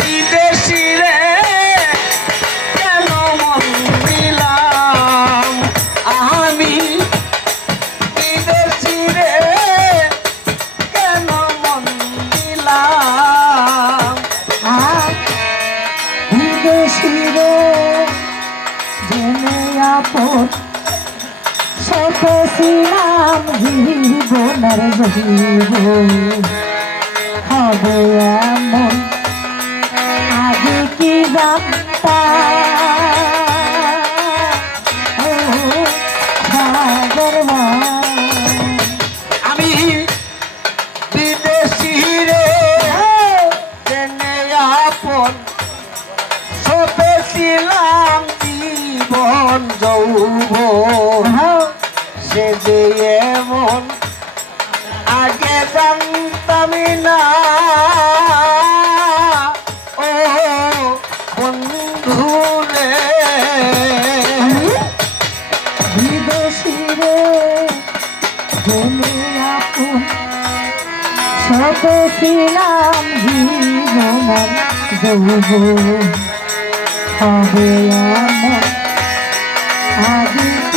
বিদেশি রে কেন মন দিলাম আমি বিদেশি রে কেন মন দিলাম বিদেশি রে জেনে আপন সেপেছিলাম জীবনের জীবন হবে এমন আগে কি জানতাম আমি বিদেশি রে জেনে আপন সপেছিলাম জীবন যৌবন সে যে এমন আগে জানতামই না ও বন্ধু রে বিদেশি রে জেনে আপন সেপেছিলাম জীবনের যৌবন হবে এমন আগে